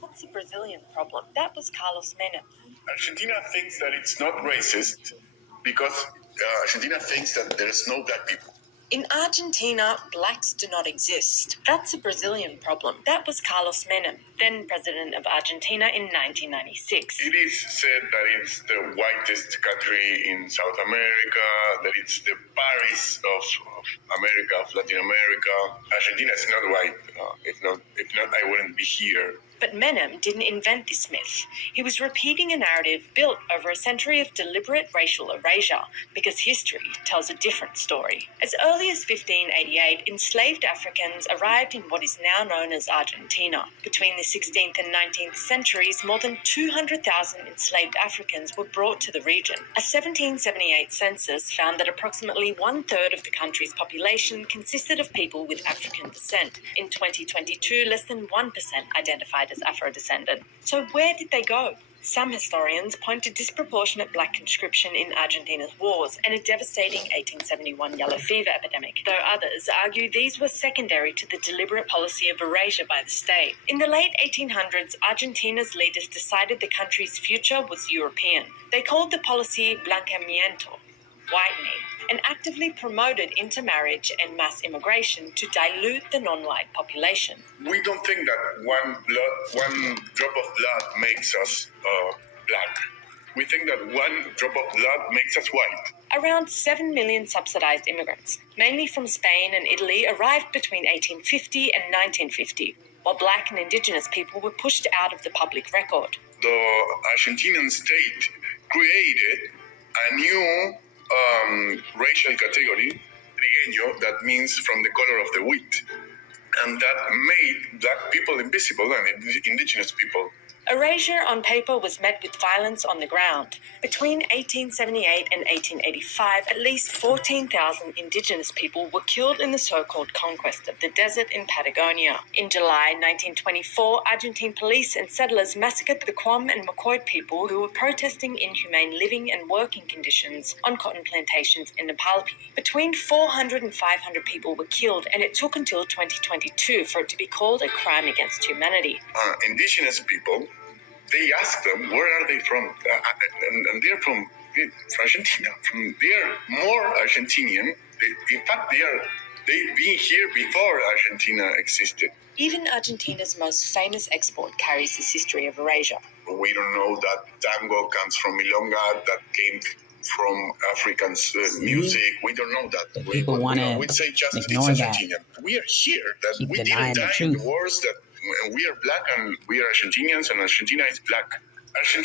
What's the Brazilian problem? That was Carlos Menem. Argentina thinks that it's not racist because Argentina thinks that there's no black people. In Argentina, blacks do not exist. That's a Brazilian problem. That was Carlos Menem, then president of Argentina in 1996. It is said that it's the whitest country in South America, that it's the Paris of America, of Latin America. Argentina is not white. If not, I wouldn't be here. But Menem didn't invent this myth. He was repeating a narrative built over a century of deliberate racial erasure, because history tells a different story. As early as 1588, enslaved Africans arrived in what is now known as Argentina. Between the 16th and 19th centuries, more than 200,000 enslaved Africans were brought to the region. A 1778 census found that approximately one-third of the country's population consisted of people with African descent. In 2022, less than 1% identified as Afro-descendant. So where did they go? Some historians point to disproportionate black conscription in Argentina's wars and a devastating 1871 yellow fever epidemic, though others argue these were secondary to the deliberate policy of erasure by the state. In the late 1800s, Argentina's leaders decided the country's future was European. They called the policy blanqueamiento, whitening, and actively promoted intermarriage and mass immigration to dilute the non-white population. We don't think that one drop of blood makes us black. We think that one drop of blood makes us white. Around 7 million subsidized immigrants, mainly from Spain and Italy, arrived between 1850 and 1950, while black and indigenous people were pushed out of the public record. The Argentinian state created a new racial category, trigueño, that means from the color of the wheat, and that made black people invisible and indigenous people. Erasure on paper was met with violence on the ground. Between 1878 and 1885, at least 14,000 indigenous people were killed in the so-called conquest of the desert in Patagonia. In July 1924, Argentine police and settlers massacred the Quam and Macoy people who were protesting inhumane living and working conditions on cotton plantations in Nepalpi. Between 400 and 500 people were killed, and it took until 2022 for it to be called a crime against humanity. Indigenous people, they ask them, where are they from? And they're from Argentina. They're more Argentinian. In fact, they've been here before Argentina existed. Even Argentina's most famous export carries this history of erasure. We don't know that tango comes from Milonga, that came from Africans' music. We don't know that. People want to we'd say just ignore it's that. Argentinian. We are here. That Keep we denying didn't the die in the truth. wars. That we are black and we are Argentinians, and Argentina is black. Argentina